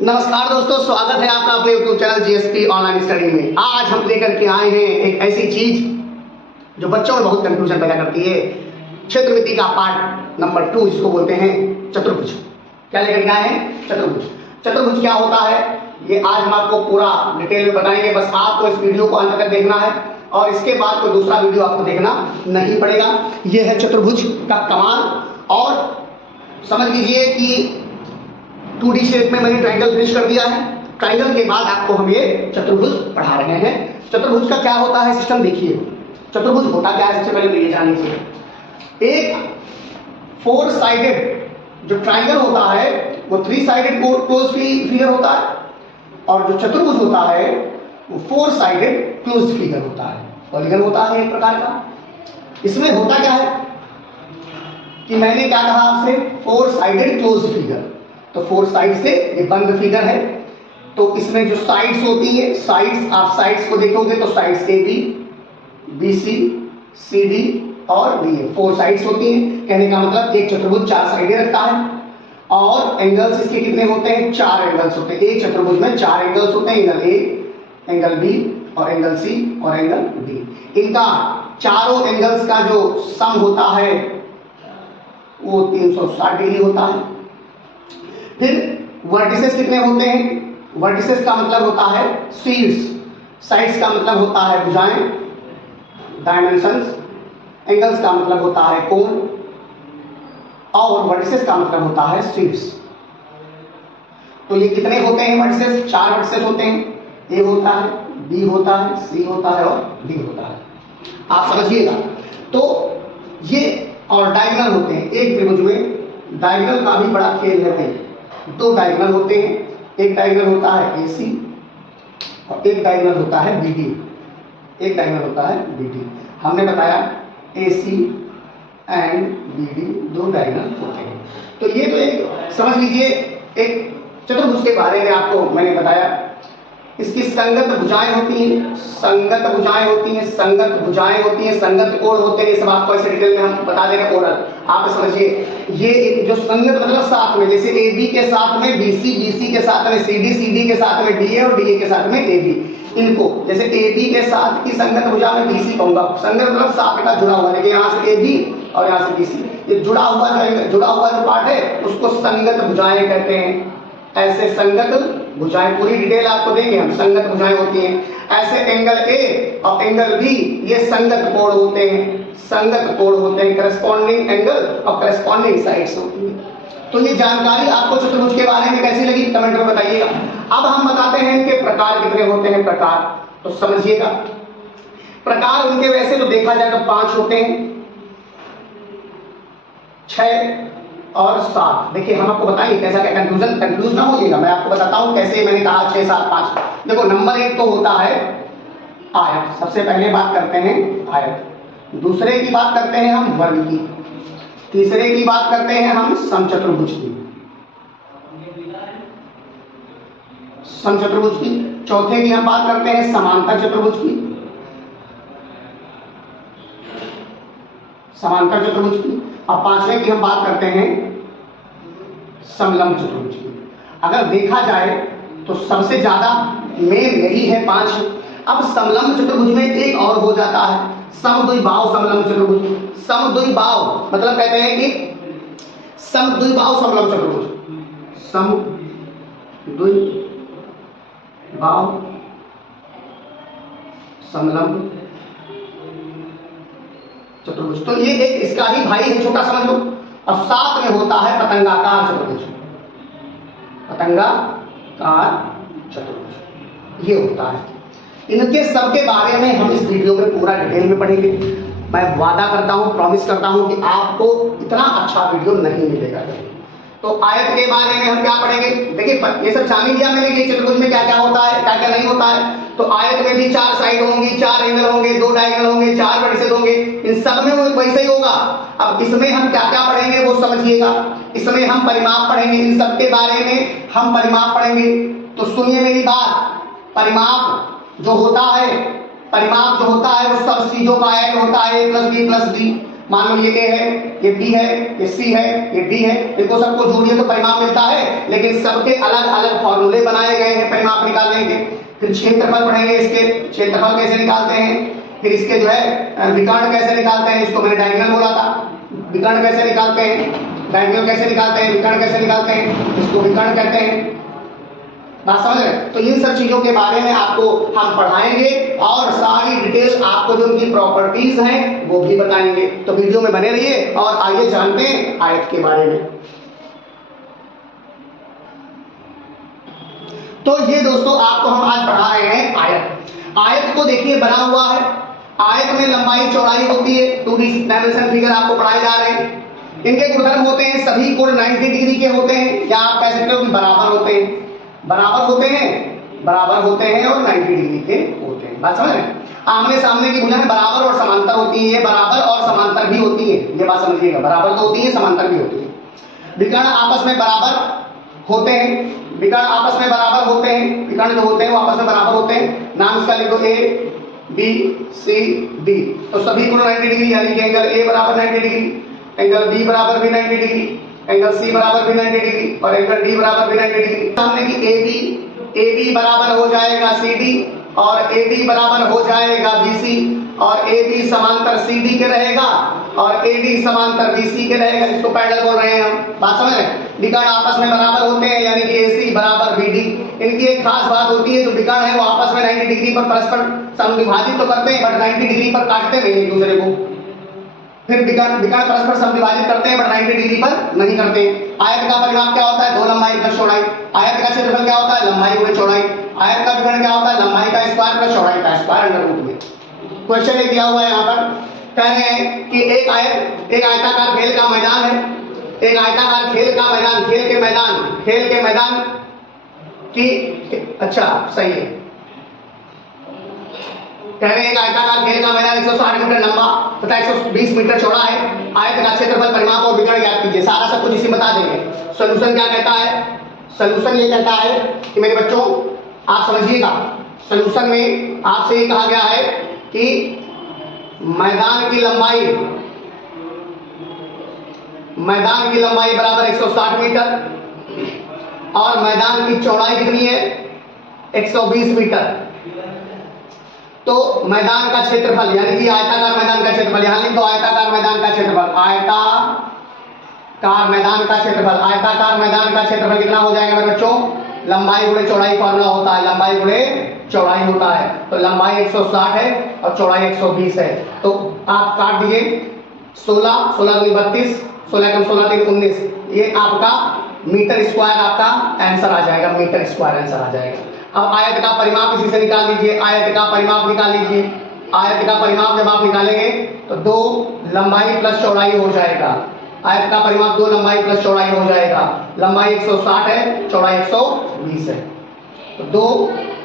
नमस्कार दोस्तों, स्वागत है आपका अपने YouTube channel GSP online study में। आज हम लेकर के आए हैं एक ऐसी चीज जो बच्चों में बहुत कंफ्यूजन पैदा करती है। क्षेत्रमिति का पार्ट नंबर 2 इसको बोलते हैं चतुर्भुज। क्या लेकर के आए हैं? चतुर्भुज। चतुर्भुज क्या होता है ये आज हम आपको पूरा डिटेल में बताएंगे। बस आपको इस वीडियो को अंत तक देखना है और इसके बाद कोई दूसरा वीडियो आपको देखना नहीं पड़ेगा। यह है चतुर्भुज का कमाल। और समझ लीजिए कि 2D शेप में मैंने ट्रायंगल फिनिश कर दिया है। ट्रायंगल के बाद आपको हम ये चतुर्भुज पढ़ा रहे हैं। चतुर्भुज का क्या होता है सिस्टम देखिए। चतुर्भुज होता क्या है सबसे पहले तो ये जान लीजिए। एक 4 साइडेड जो ट्रायंगल होता है वो 3 साइडेड क्लोज फिगर होता है और जो चतुर्भुज होता है वो 4 साइडेड क्लोज फिगर होता है, पॉलीगन होता है एक प्रकार का। इसमें होता क्या है कि मैंने क्या कहा आपसे, 4 साइडेड क्लोज फिगर। तो 4 साइड से ये बंद फिगर है। तो इसमें जो साइड्स होती है, साइड्स आप साइड्स को देखोगे तो साइड्स AB, BC, CD और DA 4 साइड्स होती हैं। कहने का मतलब एक चतुर्भुज 4 साइडें रखता है। और एंगल्स इसके कितने होते हैं? 4 एंगल्स होते हैं। एक चतुर्भुज में 4 एंगल्स होते हैं, एंगल A, एंगल B और एंगल C और एंगल D। इनका चारों एंगल्स का जो सम होता है वो 360 डिग्री होता है। फिर वर्टिसेस कितने होते हैं? वर्टिसेस का मतलब होता है शीर्ष, साइड्स का मतलब होता है भुजाएं, डायमेंशंस, एंगल्स का मतलब होता है कोण और वर्टिसेस का मतलब होता है शीर्ष। तो ये कितने होते हैं वर्टिसेस? 4 वर्टिसेस होते हैं। A होता है, B होता है, C होता है और D होता है। आप समझिएगा। तो ये और डायगोनल होते हैं। एक त्रिभुज में डायगोनल का भी बड़ा खेल है। 2 डायगोनल होते हैं। एक डायगोनल होता है AC और एक डायगोनल होता है BD। एक डायगोनल होता है BD। हमने बताया AC एंड BD 2 डायगोनल होते हैं। तो ये तो एक समझ लीजिए एक चतुर्भुज के बारे में आपको मैंने बताया। इसकी संगत भुजाएं होती हैं, संगत भुजाएं होती हैं, संगत भुजाएं होती हैं, संगत कोण होते हैं। ये सब आपको ऐसे डिटेल में हम बता दे रहे हैं। ओरल आप समझिए। ये एक जो संगत मतलब साथ में, जैसे AB के साथ में BC, BC के साथ में CD, CD के साथ में DA और DA के साथ में AB। इनको जैसे AB के साथ की संगत भुजा में BC कहूंगा। संगत मतलब साथ का जुड़ा हुआ, देखिए यहाँ से AB और यहाँ से BC, ये जुड़ा हुआ जो पार्ट है उसको संगत भुजाएं कहते हैं। ऐसे संगत भुजाएं, पूरी डिटेल आपको देंगे हम। संगत भुजाएं होती हैं। ऐसे एंगल A और एंगल B ये संगत कोण होते हैं। संगत कोण होते हैं, करस्पॉन्डिंग एंगल और करस्पॉन्डिंग साइड्स होती हैं। तो ये जानकारी आपको चतुर्भुज के बारे में कैसी लगी कमेंट में बताइएगा। अब हम बताते हैं इनके प्रकार कितने होते हैं। प्रकार तो समझिएगा। प्रकार उनके वैसे तो देखा जाए तो 5 होते हैं, 6 और 7। देखिए हम आपको बताएंगे कैसा क्या कंफ्यूज ना होइएगा। मैं आपको बताता हूं कैसे। मैंने कहा 6, 7, 5। देखो नंबर 1 तो होता है आयत। सबसे पहले बात करते हैं आयत। दूसरे की बात करते हैं हम वर्ग की। तीसरे की बात करते हैं हम समचतुर्भुज की, समचतुर्भुज की। चौथे की हम बात करते हैं समांतर चतुर्भुज की, समांतर चतुर्भुज की। और 5वें की हम बात करते हैं समलंब चतुर्भुज की। अगर देखा जाए तो सबसे ज्यादा मेन यही है 5। अब समलंब चतुर्भुज में एक और हो जाता है समद्विबाहु समलंब चतुर्भुज। समद्विबाहु मतलब कहते हैं कि समद्विबाहु समलंब चतुर्भुज, समद्विबाहु समलंब चतुर्भुज। तो ये एक इसका ही भाई है, छोटा समझ लो। और साथ में होता है पतंगाकार चतुर्भुज, पतंगाकार चतुर्भुज ये होता है। इनके सबके बारे में हम इस वीडियो में पूरा डिटेल में पढ़ेंगे। मैं वादा करता हूं, प्रॉमिस करता हूं कि आपको इतना अच्छा वीडियो नहीं मिलेगा। तो आयत के बारे में हम क्या पढ़ेंगे? देखिए ये सब जान लिया मैंने कि चतुर्भुज में क्या क्या होता है, क्या क्या नहीं होता है। तो आयत में भी 4 साइड होंगी, 4 एंगल होंगे, 2 डायगोनल होंगे, 4 वर्टिसेस होंगे। इन सब में वो वैसे ही होगा। अब इसमें हम क्या क्या पढ़ेंगे वो समझिएगा। इसमें हम परिमाप पढ़ेंगे, इन सब के बारे में हम परिमाप पढ़ेंगे। तो सुनिए मेरी बात। परिमाप जो होता है, परिमाप जो होता है वो सब चीजों का ऐड होता है, A + B + D। मान लो ये ए है, ये बी है, ये सी है, ये डी है, इनको सबको जोड़िए तो परिमाप मिलता है, लेकिन सबके अलग अलग फॉर्मूले बनाए गए हैं परिमाप निकालने के। फिर क्षेत्रफल पढ़ेंगे, इसके क्षेत्रफल कैसे निकालते हैं, फिर इसके जो है विकर्ण कैसे निकालते हैं, इसको मैंने डायगोनल बोला था, विकर्ण कैसे निकालते हैं, डायगोनल कैसे निकालते हैं, विकर्ण कैसे निकालते हैं, इसको विकर्ण कहते हैं। बात समझ रहे? तो इन सब चीजों के बारे में आपको हम पढ़ाएंगे और सारी डिटेल आपको जो उनकी प्रॉपर्टीज हैं वो भी बताएंगे। तो वीडियो में बने रहिए और आइए जानते हैं आयत के बारे में। तो ये दोस्तों आपको हम आज पढ़ा रहे हैं आयत। आयत को देखिए बना हुआ है, आयत में लंबाई चौड़ाई होती है, 2D डायमेंशन फिगर आपको पढ़ाए जा रहे हैं। इनके गुणधर्म होते हैं, सभी कोण 90 डिग्री के होते हैं, या आप कह सकते हो कि बराबर होते हैं, बराबर होते हैं और 90 डिग्री के होते हैं। बात समझ रहे हैं? आमने सामने की भुजाएं बराबर और समांतर होती है, बराबर और समांतर भी होती है, ये बात समझिएगा, बराबर तो होती है, समांतर भी होती है। विकर्ण आपस में बराबर होते हैं, विकर्ण आपस में बराबर होते हैं, विकर्ण जो होते हैं वो आपस में बराबर होते हैं। नाम इसका लिख दो, ए बी सी डी, तो सभी कोण 90 डिग्री, यानी कि एंगल ए बराबर 90 डिग्री, एंगल बी बराबर भी 90 डिग्री, एंगल सी बराबर भी 90 डिग्री और एंगल डी बराबर भी 90 डिग्री। सामने की ए बी बराबर हो जाएगा सी डी और ए डी बराबर हो जाएगा बी सी, और ए बी समांतर सी डी के रहेगा और ए डी समांतर बी सी के रहेगा, जिसको पैरेलल बोल रहे हैं हम। बात समझ रहे हैं? विकर्ण आपस में बराबर होते हैं, यानी कि ए सी बराबर बी डी। इनकी एक खास बात होती है, जो विकर्ण है वो आपस में 90 डिग्री पर परस्पर समविभाजित तो करते हैं, बट 90 डिग्री पर काटते नहीं एक दूसरे को। फिर विकर्ण परस्पर समविभाजित करते हैं, बट 90 डिग्री पर नहीं करते हैं। आयत का परिमाप क्या होता है, 2 लंबाई प्लस चौड़ाई। आयत का क्षेत्रफल क्या होता है, लंबाई गुणे चौड़ाई। आयत का विकर्ण क्या होता है, लंबाई का स्क्वायर प्लस चौड़ाई का स्क्वायर अंडर रूट में। क्वेश्चन एक दिया हुआ है यहाँ पर, कह रहे हैं कि एक आयताकार खेल का मैदान है, एक आयताकार खेल का मैदान, खेल के मैदान की, अच्छा सही है, कह रहे हैं एक आयताकार खेल का मैदान 160 मीटर लंबा तथा 120 मीटर चौड़ा है। आयत का क्षेत्रफल, परिमाप और विकर्ण ज्ञात कीजिए। सारा सब कुछ इसी बता देंगे। सॉल्यूशन क्या कहता है, सॉल्यूशन ये कहता है कि मेरे बच्चों आप समझिएगा, सॉल्यूशन में आपसे ये कहा गया है कि मैदान की लंबाई बराबर 160 मीटर और मैदान की चौड़ाई कितनी है, 120 मीटर। तो मैदान का क्षेत्रफल, यानी कि आयताकार मैदान का क्षेत्रफल, यहां लिख दो आयताकार मैदान का क्षेत्रफल, आयताकार मैदान का क्षेत्रफल कितना हो जाएगा मेरे बच्चों, लंबाई गुणे चौड़ाई फॉर्मूला होता है, लंबाई गुणे चौड़ाई होता है। तो लंबाई 160 है और चौड़ाई 120 है, तो आप काट दीजिए 16 16 दूनी 32, 16 कम 16 3 19, ये आपका मीटर स्क्वायर आपका आंसर आ जाएगा, मीटर स्क्वायर आंसर आ जाएगा। अब आयत का परिमाप इसी से निकाल लीजिए, आयत का परिमाप निकाल लीजिए। आयत का परिमाप जब आप निकालेंगे तो 2 लंबाई प्लस चौड़ाई हो जाएगा। आयत का परिमाप 2 लंबाई प्लस चौड़ाई हो जाएगा। लंबाई 160 है, चौड़ाई 120 है, तो 2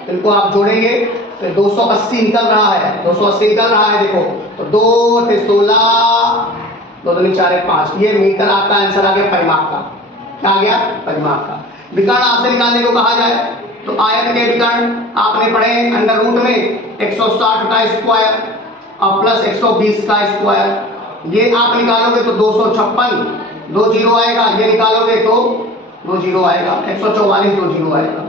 इनको आप जोड़ेंगे तो 280 निकल रहा है, 280 निकल रहा है। देखो तो 2 से 16 2 दूनी 4 5, ये मीटर आपका आंसर आ गया परिमाप का। क्या आ गया, परिमाप का। विकर्ण आपसे निकालने को कहा जाए तो आयत के विकर्ण आपने पढ़े अंडर रूट में 160 का स्क्वायर और प्लस 120 का स्क्वायर। ये आप निकालोगे तो 256, 2 जीरो आएगा, ये निकालोगे तो 2 जीरो आएगा, 144 2 जीरो आएगा।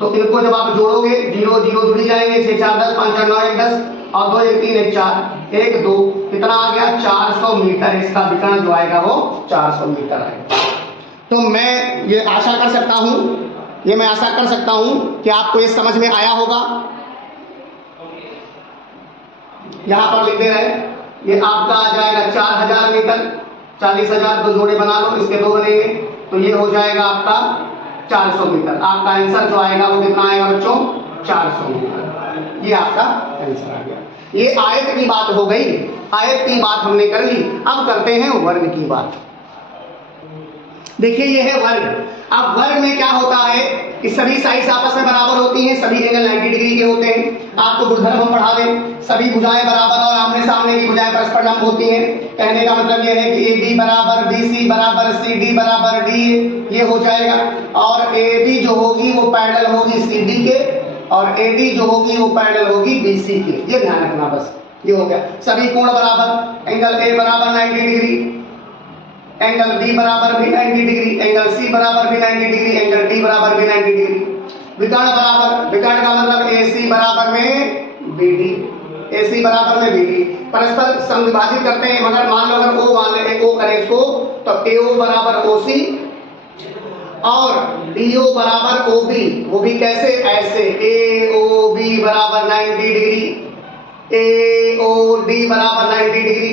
तो इनको जब आप जोड़ोगे 0 0 जुड़ी जाएंगे, 6 4 10 5 4 9 1 10 और 2 1 3 1 4 1 2, कितना आ गया 400 मीटर। इसका विकर्ण जो आएगा वो 400 मीटर आएगा। तो मैं ये आशा कर सकता हूं कि आपको ये समझ में आया होगा। यहां पर लिख दे रहे हैं, ये आपका आ जाएगा 4000 मीटर, 40,000 तो जोड़े बना लो, इसके 2 बनेंगे तो ये हो जाएगा आपका 400 मीटर। आपका आंसर जो आएगा वो कितना आएगा बच्चों, 400 मीटर। ये आपका आंसर आ गया। ये आयत की बात हो गई, आयत की बात हमने कर ली। अब करते हैं वर्ग की बात। देखिए ये है वर्ग। अब वर्ग में क्या होता है कि सभी साइड्स आपस में बराबर होती हैं, सभी एंगल 90 डिग्री के होते हैं। आपको गुणधर्म हम पढ़ा दें, सभी भुजाएं बराबर और आमने सामने की भुजाएं परस्पर लंब होती हैं। कहने का मतलब यह है कि AB बराबर BC बराबर CD बराबर DA, ये हो जाएगा। और AB जो होगी वो पैरेलल होगी CD के और AD जो होगी वो पैरेलल होगी BC के। ये ध्यान रखना बस, ये हो गया। सभी कोण बराबर, एंगल ए बराबर 90 डिग्री, एंगल बी बराबर भी 90 डिग्री, एंगल सी बराबर भी 90 डिग्री, एंगल डी बराबर भी 90 डिग्री। विकर्ण बराबर, विकर्ण का मतलब AC बराबर में BD, AC बराबर में BD। परस्पर समविभाजित करते हैं, मगर मान लो अगर O मान ले, O करें इसको, तो AO बराबर OC और DO बराबर OB। वो भी कैसे? ऐसे AOB बराबर 90 डिग्री, AOD बराबर 90 डिग्री,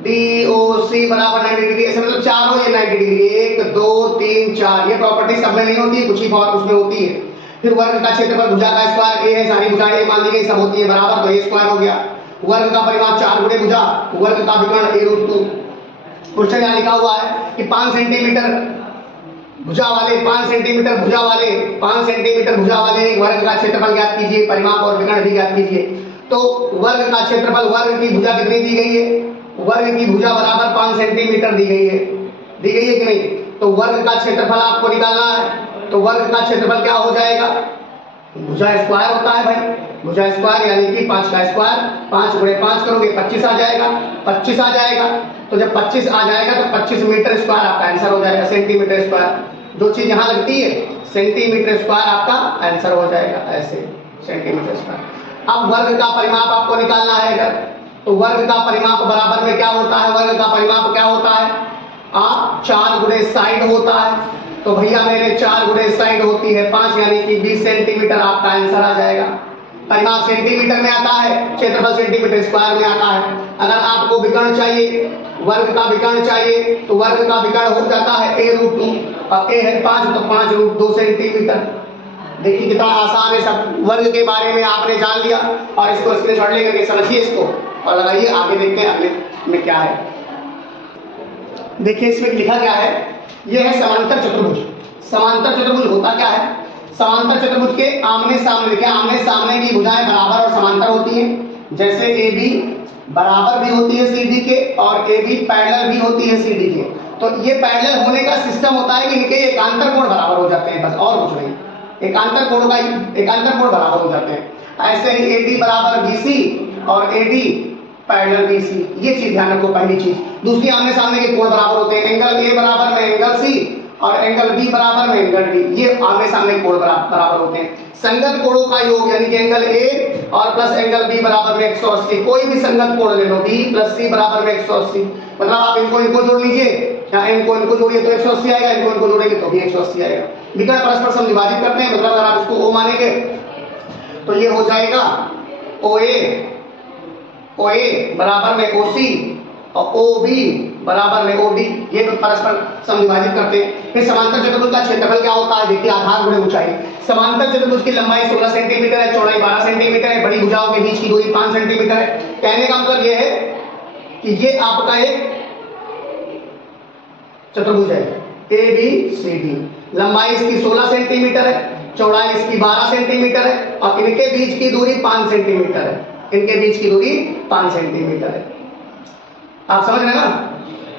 DOC बराबर 90 डिग्री। ऐसे मतलब चारों ये 90 डिग्री, 1 2 3 4। ये प्रॉपर्टी सब में नहीं होती, कुछ ही फॉर्म उसमें होती है। फिर वर्ग का क्षेत्रफल, भुजा का स्क्वायर A है, सारी भुजाएं A मान ली गई, सब होती है बराबर, तो A स्क्वायर हो गया। वर्ग का परिमाप 4 गुणे भुजा, वर्ग का विकर्ण A√2। क्वेश्चन यहाँ लिखा हुआ है कि 5 सेंटीमीटर भुजा वाले, 5 सेंटीमीटर भुजा वाले, 5 सेंटीमीटर भुजा वाले वर्ग का क्षेत्रफल ज्ञात कीजिए, परिमाप और विकर्ण भी ज्ञात कीजिए। तो वर्ग का क्षेत्रफल, वर्ग की भुजा कितनी दी गई है? वर्ग की भुजा बराबर 5 सेंटीमीटर दी गई है, दी गई है कि नहीं? तो वर्ग का क्षेत्रफल आपको निकालना है, तो वर्ग का क्षेत्रफल क्या हो जाएगा? भुजा स्क्वायर होता है भाई, भुजा स्क्वायर यानी कि 5 का स्क्वायर, 5 गुणे 5 करोगे 25 आ जाएगा, 25 आ जाएगा। तो जब 25 आ जाएगा तो 25 मीटर स्क्वायर आपका आंसर हो जाएगा, सेंटीमीटर स्क्वायर। जो चीज यहाँ लगती है सेंटीमीटर स्क्वायर आपका आंसर हो जाएगा, ऐसे सेंटीमीटर स्क्वायर। अब वर्ग का परिमाप आपको निकालना है अगर, तो वर्ग का परिमाप बराबर में क्या होता है? वर्ग का परिमाप क्या होता है? 4 गुणे साइड होता है। तो भैया मेरे 4 गुणे साइड होती है 5, यानी कि 20 सेंटीमीटर आपका आंसर आ जाएगा। परिमाप सेंटीमीटर में आता है, क्षेत्रफल सेंटीमीटर स्क्वायर में आता है। अगर आपको विकर्ण चाहिए, वर्ग का विकर्ण चाहिए, तो वर्ग का विकर्ण हो जाता है A√2 और A है 5, तो 5√2 सेंटीमीटर। देखिए कितना आसान है, सब वर्ग के बारे में आपने जान लिया। और इसको स्क्रीनशॉट लेकर के समझिए इसको और लगाइए, आगे देखते हैं अगले में क्या है। देखिए इसमें लिखा क्या है, यह है समांतर चतुर्भुज। समांतर चतुर्भुज होता क्या है? समांतर चतुर्भुज के आमने सामने, देखिए आमने सामने की भुजाएं बराबर और समांतर होती हैं। जैसे AB बराबर भी होती है CD के और AB पैरेलल भी होती है CD के। तो ये पैरेलल होने का सिस्टम होता है कि इनके एकांतर कोण बराबर हो जाते हैं, बस और कुछ नहीं। एकांतर कोण बराबर हो जाते हैं। ऐसे ही AD बराबर BC और AD पैरेलल BC, ये चीज ध्यान रखो पहली चीज। दूसरी, आमने सामने के कोण बराबर होते हैं, एंगल A बराबर में एंगल C और एंगल B बराबर में एंगल D, ये आमने सामने कोण बराबर होते हैं। संगत कोणों का योग यानी कि एंगल A और प्लस एंगल B बराबर में 180। कोई भी संगत कोण ले लो, B प्लस C बराबर में 180, मतलब आप इनको जोड़ लीजिए, इनको जोड़िए तो 180 आएगा, इनको जोड़ेंगे तो भी 180 आएगा। विकर्ण परस्पर समविभाजित करते हैं, मतलब अगर आप इसको O मानेंगे तो ये हो जाएगा OA बराबर में OC और OB बराबर में OD, ये तो परस्पर समविभाजित करते हैं। फिर समांतर चतुर्भुज का क्षेत्रफल क्या होता है? देखिए आधार गुणे ऊंचाई। समांतर चतुर्भुज की लंबाई 16 सेंटीमीटर है, चौड़ाई 12 सेंटीमीटर है, बड़ी भुजाओं के बीच की दूरी 5 सेंटीमीटर है। कहने का मतलब यह है कि ये आपका एक चतुर्भुज है ABCD। लंबाई इसकी 16 सेंटीमीटर है, चौड़ाई इसकी 12 सेंटीमीटर है और इनके बीच की दूरी 5 सेंटीमीटर है। इनके बीच की दूरी 5 सेंटीमीटर है। आप समझ रहे हैं ना?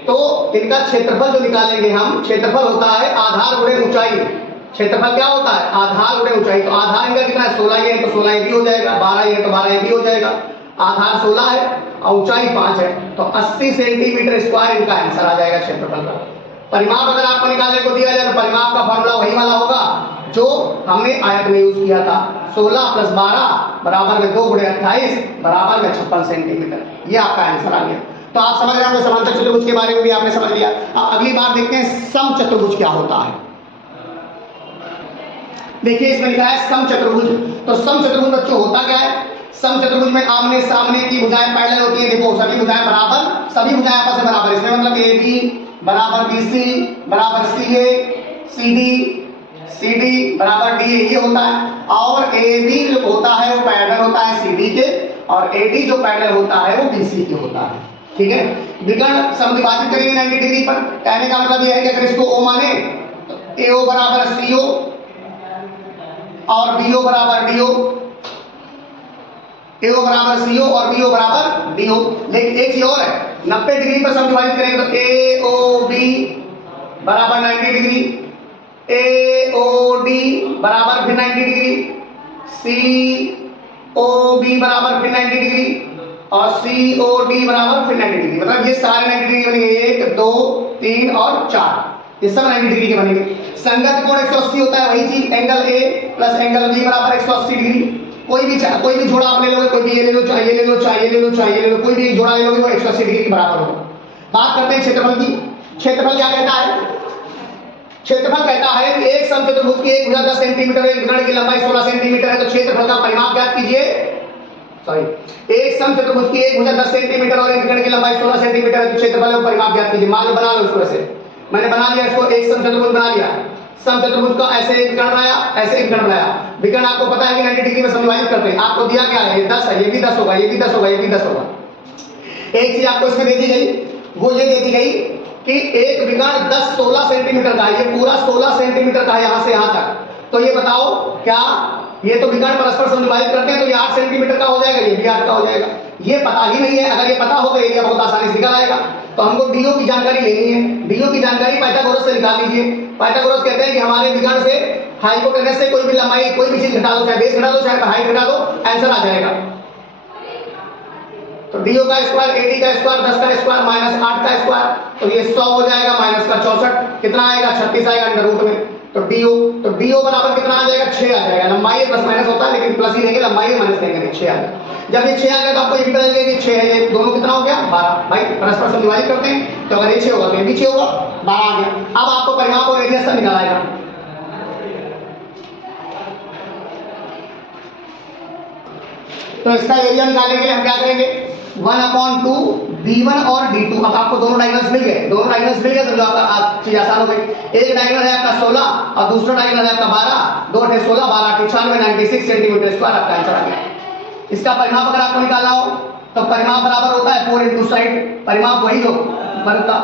तो इनका क्षेत्रफल जो निकालेंगे हम, क्षेत्रफल होता है आधार गुणे ऊंचाई। क्षेत्रफल क्या होता है? आधार गुणे ऊंचाई। तो आधार इनका कितना है? 16 है तो 16 भी हो जाएगा, 12 है तो 12 भी हो जाएगा। आधार 16 है और ऊंचाई 5 है, तो 80 सेंटीमीटर स्क्वायर इनका आंसर आ जाएगा क्षेत्रफल का। परिमाप अगर आपको निकालने को दिया जाए तो परिमाप का फॉर्मूला वही वाला होगा जो हमने आयत में यूज किया था। 16 + 12 बराबर में 2 गुणे 28 बराबर में 56 सेंटीमीटर। ये आपका आंसर आ गया। तो आप समझ रहे होंगे, समांतर चतुर्भुज के बारे में भी आपने समझ लिया। अब अगली बार देखते हैं सम चतुर्भुज क्या होता है। देखिए इसमें लिखा है सम चतुर्भुज। तो सम चतुर्भुज बच्चों होता क्या है? सम चतुर्भुज में आमने सामने की भुजाएं पैरेलल होती है। देखो सभी भुजाएं बराबर, सभी भुजाएं आपस में बराबर। इसमें मतलब AB बराबर BC बराबर CA, CD बराबर DA, ये होता है। और AB जो होता है वो पैरेलल होता है CD के और AD जो पैरेलल होता है वो BC के होता है। ठीक है, विकर्ण समविभाजित करेंगे 90 डिग्री पर। कहने का मतलब यह है कि अगर इसको O माने तो AO बराबर CO और BO बराबर DO, AO बराबर CO और BO बराबर DO। लेकिन एक चीज और है, 90 डिग्री पर समविभाजित करेंगे तो AOB बराबर 90 डिग्री, AOD बराबर फिर 90 डिग्री, COB बराबर फिर 90 डिग्री और COD बराबर फिर 90 डिग्री, मतलब ये सारे 90 डिग्री बनेंगे, 1 2 3 और 4, ये सब 90 डिग्री के बनेंगे। संगत कोण 180 होता है, वही चीज angle A plus angle B बराबर 180 डिग्री। कोई भी जोड़ा आप ले लोगे, कोई भी ये ले लो, चाहे ये ले लो, चाहे ये ले लो, चाहे ये ले लो, कोई भी एक जोड़ा ले लोगे वो 180 डिग्री के बराबर होगा। बात करते हैं क्षेत्रफल की। क्षेत्रफल क्या कहता है? क्षेत्रफल कहता है कि एक समचतुर्भुज की एक भुजा 10 सेंटीमीटर, एक विकर्ण की लंबाई 16 सेंटीमीटर है, तो क्षेत्रफल का परिमाप ज्ञात कीजिए। एक समचतुर्भुज की एक भुजा 10 सेंटीमीटर और एक विकर्ण की लंबाई 16 सेंटीमीटर है, तो क्षेत्रफल का परिमाप ज्ञात कीजिए। मान लो, बना लो इसको ऐसे, मैंने बना लिया इसको, एक समचतुर्भुज बना लिया। समचतुर्भुज का ऐसे एक विकर्ण बनाया, ऐसे एक विकर्ण बनाया। विकर्ण आपको पता है कि 90 डिग्री में समविभाजित करते हैं। आपको दिया क्या है? ये 10 है, ये भी 10 होगा, ये भी 10 होगा, ये भी 10 होगा। एक चीज आपको इसमें दे दी गई, वो ये दे दी गई कि एक विकर्ण 16 सेंटीमीटर का है, ये पूरा 16 सेंटीमीटर का है यहां से यहां तक। तो ये बताओ, क्या ये तो विकर्ण परस्पर समविभाजित करते हैं, तो ये 8 सेंटीमीटर का हो जाएगा, ये भी 8 का हो जाएगा। ये पता ही नहीं है। अगर ये पता हो तो एरिया बहुत आसानी से निकल आएगा। तो हमको डीओ की जानकारी लेनी है। डीओ की जानकारी पाइथागोरस से निकाल लीजिए। पाइथागोरस कहते हैं कि हमारे विकर्ण से हाइपोटेनस से कोई भी लंबाई, कोई भी चीज घटा दो, चाहे बेस घटा दो, चाहे हाइट घटा दो, आंसर आ जाएगा। तो डीओ का स्क्वायर, एडी का स्क्वायर, 10 का स्क्वायर माइनस 8 का स्क्वायर, तो ये 100 हो जाएगा, माइनस का 64, कितना आएगा? 36 आएगा अंडर रूट में। तो डीओ बराबर कितना आ जाएगा? 6 आ जाएगा। लंबाई प्लस माइनस होता है, लेकिन प्लस ही लेंगे, लंबाई माइनस लेंगे, 6 आ जाएगा। जब ये 6 आ गया तो आपको ये भी पता चल गया कि 6 है, ये दोनों कितना हो गया? 12। भाई परस्पर समविभाजित करते हैं, तो अगर ये 6 होगा तो ये भी 6 होगा, 12 आ गया। अब आपको परिमाप और एरिया सब निकाल आएगा। तो इसका एरिया निकालने के लिए हम क्या करेंगे? 1/2 D1 और D2। अब आपको दोनों डायगोनल्स मिल गए, दोनों डायगोनल्स मिल गए, समझो आप चीज आसान हो गई। एक डायगोनल है आपका 16 और दूसरा डायगोनल है आपका 12, 2 × 16 12 96 96 सेंटीमीटर स्क्वायर आपका आंसर आ गया। इसका परिमाप अगर आपको निकालना हो तो परिमाप बराबर होता है 4 × साइड, परिमाप वही जो बनता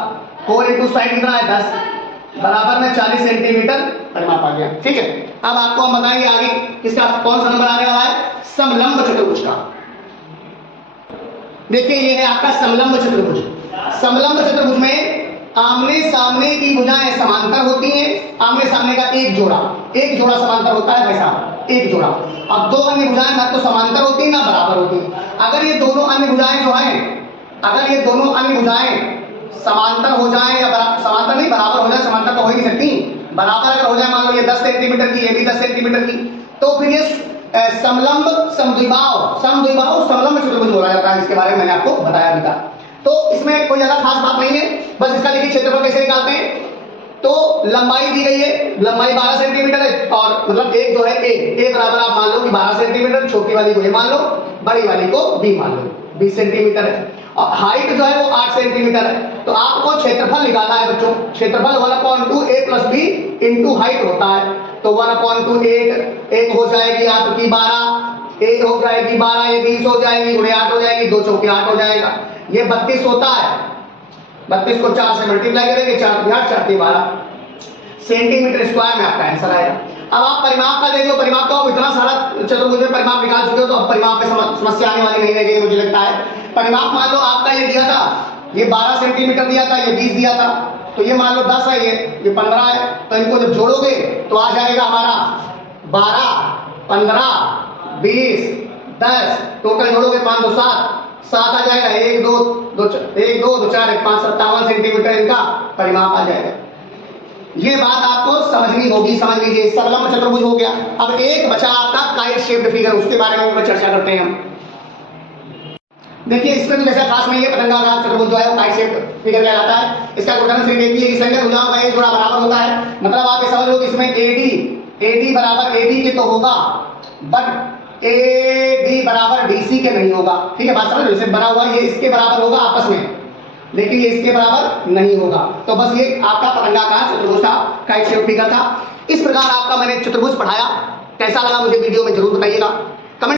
4 × साइड कितना है? 10 बराबर में 40 सेंटीमीटर परिमाप आ गया। ठीक है, अब आपको हम बताएंगे आगे किसका कौन सा नंबर आने वाला है? समलंब चतुर्भुज का। देखिए ये है आपका समलंब चतुर्भुज। समलंब चतुर्भुज में आमने सामने की भुजाएं समांतर होती हैं, आमने सामने का एक जोड़ा समांतर होता है, वैसा एक जोड़ा। अब दो अन्य भुजाएं ना तो समांतर होती है ना बराबर होती है। अगर ये दोनों अन्य भुजाएं जो हैं, अगर ये दोनों अन्य भुजाएं समांतर हो जाएं या समांतर नहीं बराबर हो जाए, समांतर तो हो ही नहीं सकती, बराबर अगर हो जाए, मान लो ये 10 सेंटीमीटर की, ये भी 10 सेंटीमीटर की, तो फिर ये समलंब समद्विबाहु समलंब चतुर्भुज बोला जाता है। इसके बारे में मैंने आपको बताया भी था। तो इसमें कोई ज्यादा खास बात नहीं है, बस इसका देखिए क्षेत्रफल कैसे निकालते हैं। तो लंबाई दी गई है, लंबाई 12 सेंटीमीटर है, और मतलब एक जो है ए बराबर आप मान लो कि 12 सेंटीमीटर, छोटी वाली को ए मान लो, बड़ी वाली को बी मान लो, 20 सेंटीमीटर है, और हाइट जो है वो 8 सेंटीमीटर है। तो आपको क्षेत्रफल निकालना है बच्चों। क्षेत्रफल 1/2 a + b इंटू हाइट होता है। तो 1/2 8 हो जाएगी आपकी 12, 8 हो जाएगी 12, ये 20 हो जाएगी, गुणे 8 हो जाएगी, 2 चौके 8 हो जाएगा, ये 32 होता है। 32 को 4 से मल्टीप्लाई करेंगे, 4 × 8 4 × 12 सेंटीमीटर स्क्वायर में आपका आंसर आएगा। अब आप परिमाप का देख लो, परिमाप का इतना सारा चतुर्भुज में परिमाप निकाल चुके हो, तो अब परिमाप पे समस्या आने वाली नहीं है मुझे लगता है। परिमाप मान लो आपका ये दिया था, ये 12 सेंटीमीटर दिया था, ये 20 दिया था, तो ये मान लो 10 है, ये 15 है, तो इनको जब जोड़ोगे तो आ जाएगा हमारा 12 15 20 10, टोटल जोड़ोगे 5 2 7 आ जाएगा, 1 2 2 4 1 5 57 सेंटीमीटर इनका परिमाप आ जाएगा। ये बात आपको समझनी होगी, समझ लीजिए। समलंब चतुर्भुज हो गया। अब एक बचा आपका काइट शेप्ड फिगर, उसके बारे में चर्चा करते हैं हम। देखिए इसमें तो जैसा खास नहीं है, पतंगाकार चतुर्भुज जो है वो काइट शेप्ड फिगर कहलाता है। इसका गुणन सिर्फ एक ही है कि संगत भुजाओं का एक जोड़ा बराबर होता है। मतलब आप ये समझ लो कि इसमें AD बराबर AB के तो होगा, बट AD बराबर DC के नहीं होगा। ठीक है, बात समझ लो, जैसे बना हुआ ये इसके बराबर होगा आपस में, लेकिन ये इसके बराबर नहीं होगा। तो बस ये आपका पतंगाकार चतुर्भुज था, काइट शेप्ड फिगर था। इस प्रकार आपका मैंने चतुर्भुज पढ़ाया। कैसा लगा मुझे वीडियो में जरूर बताइएगा।